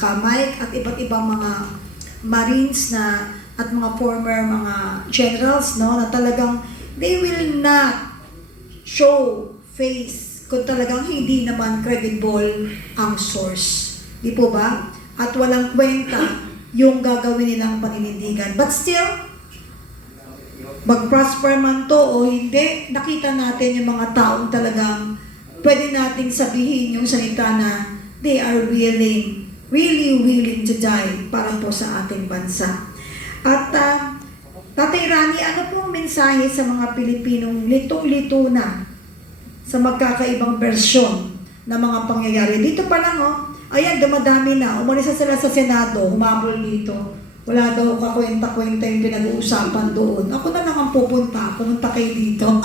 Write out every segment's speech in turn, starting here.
Mike at iba't ibang mga Marines na at mga former mga generals, no, na talagang they will not show face kung talagang hindi naman credible ang source. Di po ba? At walang kwenta yung gagawin nilang paninindigan. But still, mag-prosper man to o hindi, nakita natin yung mga taong talagang pwede nating sabihin yung salita na they are willing, really willing to die para po sa ating bansa. At Tatay Rani, ano pong mensahe sa mga Pilipinong litong-lito na sa magkakaibang bersyon ng mga pangyayari? Dito pa lang, ayan, dumadami na. Umalis na sila sa Senado, humabol dito. Wala daw kakwenta-kwenta yung pinag-uusapan doon. Ako na lang ang pumunta kayo dito.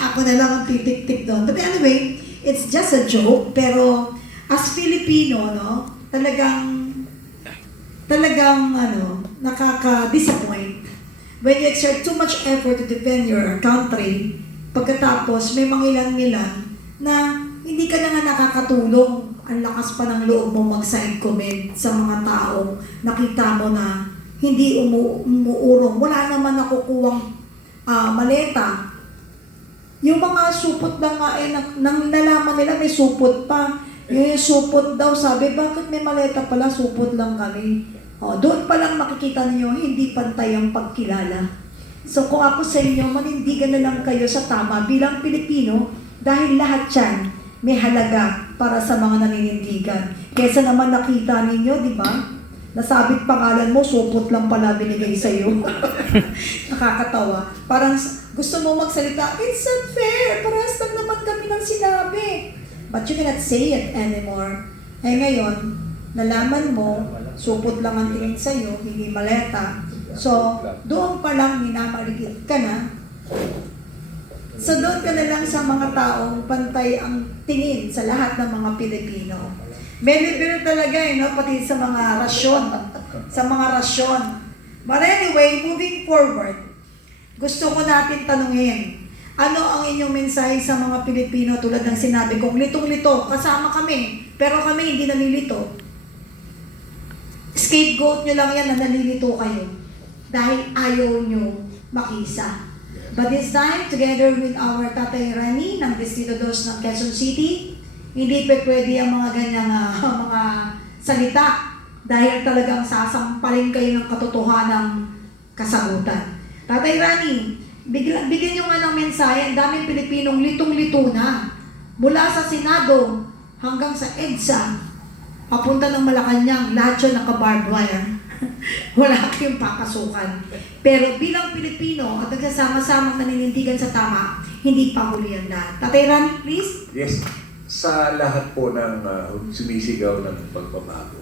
Ako na lang ang titik-tik doon. But anyway, it's just a joke. Pero as Filipino, no, talagang nakaka-disappoint. When you exert too much effort to defend your country, pagkatapos may mangilan-ngilan na hindi ka na nga nakakatulong. Ang lakas pa ng loob mo mag-side comment sa mga taong nakita mo na hindi umuurong. Wala naman nakukuwang maleta. Yung mga supot na nga, nang nalaman nila may supot pa. Yung supot daw, sabi, bakit may maleta pala, supot lang kami. Doon pa lang makikita niyo hindi pantay ang pagkilala. So kung ako sa inyo, manindigan na lang kayo sa tama bilang Pilipino dahil lahat yan may halaga para sa mga naninindigan. Kesa naman nakita ninyo, di ba? Nasabit pangalan mo, supot lang pala binigay sa'yo. Nakakatawa. Parang gusto mo magsalita, it's unfair, parehas lang naman kami ng sinabi. But you cannot say it anymore. Eh ngayon, nalaman mo, supot lang ang tingin sa'yo, hindi maleta. So, doon pa lang minamaligid ka na. So, doon ka na lang sa mga taong pantay ang tingin sa lahat ng mga Pilipino. Biro talaga, no? Pati sa mga rasyon. Sa mga rasyon. But anyway, moving forward, gusto ko natin tanungin, ano ang inyong mensahe sa mga Pilipino tulad ng sinabi kong litong-lito, kasama kami, pero kami hindi nalilito. Scapegoat nyo lang yan na nalilito kayo dahil ayaw nyo makisa. But this time, together with our Tatay Rani ng Distrito 2 ng Quezon City, hindi pa pwede ang mga ganyang mga salita dahil talagang sasampalin kayo ng katotohanang kasagutan. Tatay Rani, bigyan nyo nga ng mensahe, ang daming Pilipinong litong-lito na. Mula sa Senado hanggang sa EDSA, papunta ng Malacanang, lahat yun naka-barbed wire. Wala kayong papasukan. Pero bilang Pilipino at nagsasama-samang naninindigan sa tama, hindi pa huli ang lahat. Tatay Rani, please? Yes. Sa lahat po ng sumisigaw ng pagbabago,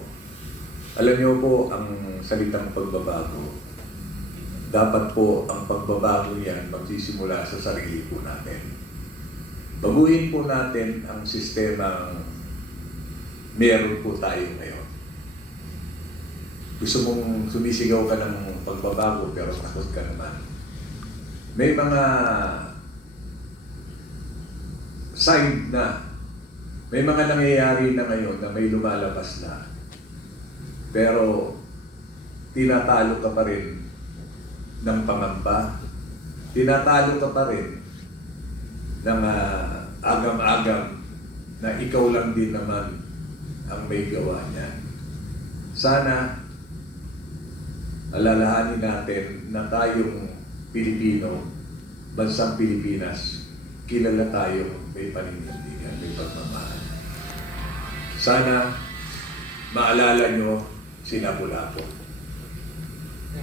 alam niyo po ang salitang pagbabago, dapat po ang pagbabago yan magsisimula sa sarili po natin. Baguhin po natin ang sistemang meron po tayo ngayon. Gusto mong sumisigaw ka ng pagbabago pero takot ka naman. May mga sign na, may mga nangyayari na ngayon na may lumalabas na, pero tinatalo ka pa rin ng pangamba, tinatalo ka pa rin ng agam-agam na ikaw lang din naman ang may gawa niya. Sana alalahanin natin na tayong Pilipino, bansang Pilipinas, kilala tayo may paninindigan, may pagmamahal. Sana maalala nyo si Lapu-Lapu.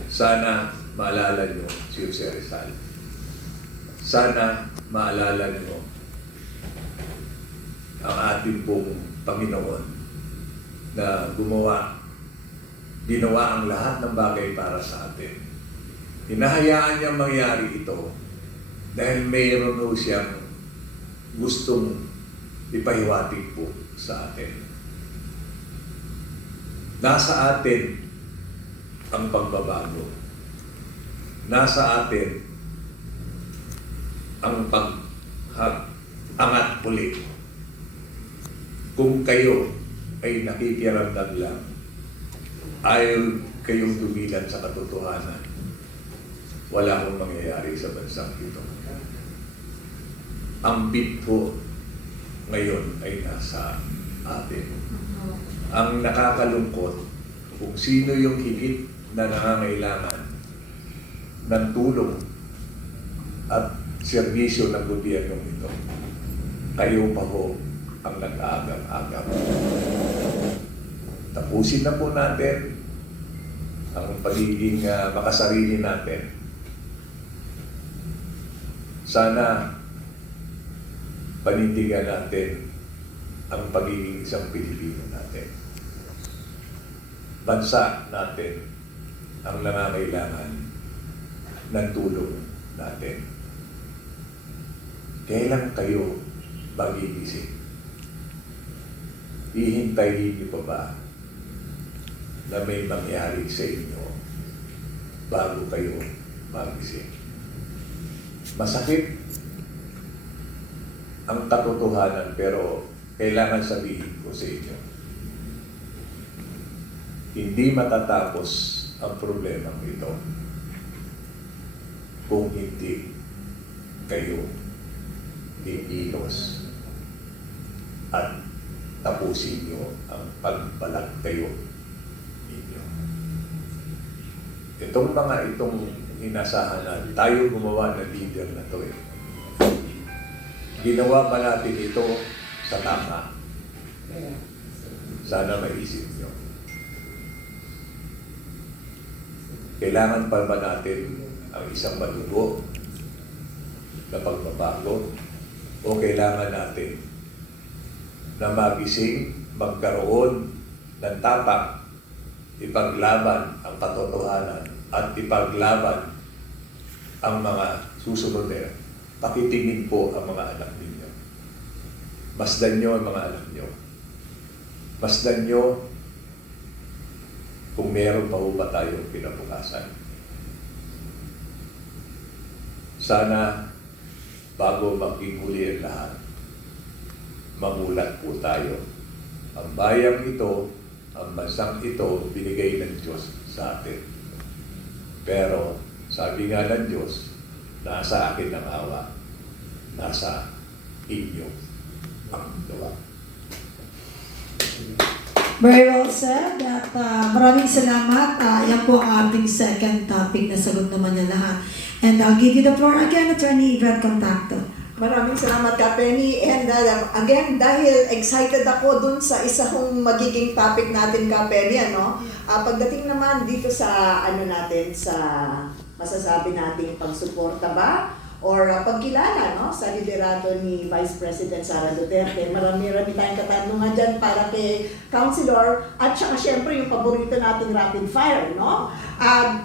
Sana maalala nyo si Jose Rizal. Sana maalala nyo ang ating pong Panginoon na ginawa ang lahat ng bagay para sa atin. Hinahayaan niyang mangyari ito dahil mayroon po siyang gustong ipahiwatig po sa atin. Nasa atin ang pagbabago. Nasa atin ang pag-angat puli. Kung kayo ay nakikiramdam lang ayaw kayong tumilan sa katotohanan, wala akong mangyayari sa bansang ito. Ang bid po ngayon ay nasa atin. Ang nakakalungkot, kung sino yung higit na nangangailangan ng tulong at serbisyo ng gobyernong ito, kayo pa ho ang nag-aagam-agam. Tapusin na po natin ang pagiging makasarili natin. Sana panindigan natin ang pagiging isang Pilipino natin. Bansa natin ang nangangailangan ng tulong natin. Kailan kayo magigising? Hihintayin niyo pa ba na may mangyari sa inyo bago kayo magising? Masakit ang katotohanan, pero kailangan sabihin ko sa inyo, hindi matatapos ang problemang ito kung hindi kayo iilos at tapusin nyo ang pagbalagtayo ninyo. Itong inasahan na tayo gumawa ng leader na to eh. Ginawa pa natin ito sa tama. Sana maisip nyo. Kailangan pa ba natin ang isang madugo na pagbabago? O kailangan natin na magising, magkaroon ng tapak, ipaglaban ang katotohanan at ipaglaban ang mga susunod na yun? Pakitingin po ang mga anak ninyo. Masdan nyo ang mga anak nyo. Masdan nyo kung meron pa ba tayong pinabukasan. Sana bago maging huli ang lahat, mamulat po tayo. Ang bayang ito, ang bansang ito, binigay ng Diyos sa atin. Pero sabi nga ng Diyos, nasa akin ang awa, nasa inyo ang gawa. Very well said. At maraming salamat. Yan po ang ating second topic na sagot naman niya lahat. And I'll give you the floor again, Attorney Yvette Contacto. Maraming salamat ka, Penny. And again, dahil excited ako dun sa isa kong magiging topic natin ka, Penny, ano? Pagdating naman dito sa, natin, sa masasabi nating pagsuporta ba? Or pagkilala, no? Sa liderato ni Vice President Sara Duterte. Marami-rami tayong katanungan dyan para kay Councilor. At saka syempre yung paborito nating rapid fire, no?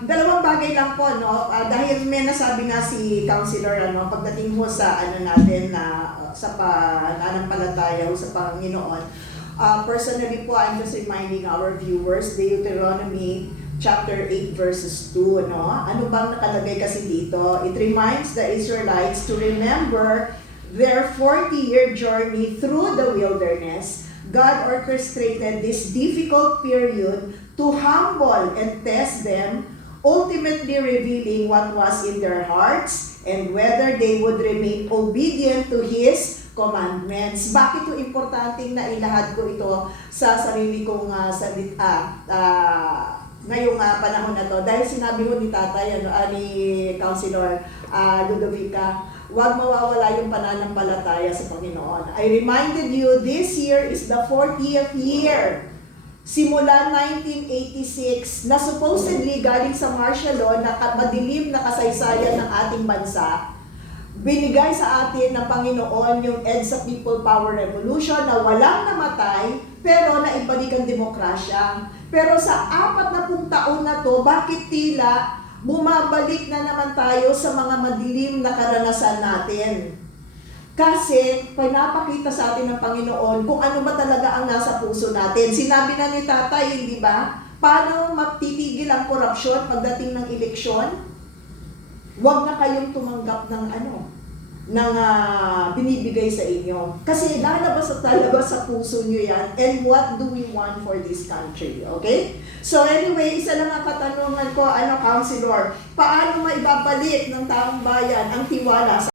Dalawang bagay lang po, no? Dahil may nasabi nga si Councilor, pagdating ho sa natin na sa pananampalataya ho sa Panginoon. Personally po, I'm just reminding our viewers, Deuteronomy chapter 8 verses 2, no? Ano bang nakalagay kasi dito? It reminds the Israelites to remember their 40-year journey through the wilderness. God orchestrated this difficult period to humble and test them, ultimately revealing what was in their hearts and whether they would remain obedient to His commandments. Bakit ito importanteng na ilahad ko ito sa sarili kong salita ngayong panahon na to? Dahil sinabi ko ni Tatay, ni Councilor Ludovica, huwag mawawala yung pananampalataya sa Panginoon. I reminded you, this year is the 40th year. Simula 1986, na supposedly galing sa martial law na madilim na kasaysayan ng ating bansa, binigay sa atin ng Panginoon yung EDSA People Power Revolution na walang namatay, pero naibalik ang demokrasya. Pero sa 40 taon na to, bakit tila bumabalik na naman tayo sa mga madilim na karanasan natin? Kasi pinapakita sa atin ng Panginoon kung ano ba talaga ang nasa puso natin. Sinabi na ni Tatay, hindi ba? Paano matitigil ang korupsyon pagdating ng eleksyon? Huwag na kayong tumanggap ng ng binibigay sa inyo. Kasi lalabas at lalabas sa puso nyo yan, and what do we want for this country, okay? So anyway, isa lang ang katanungan ko, Councilor, paano maibabalik ng taong bayan ang tiwala sa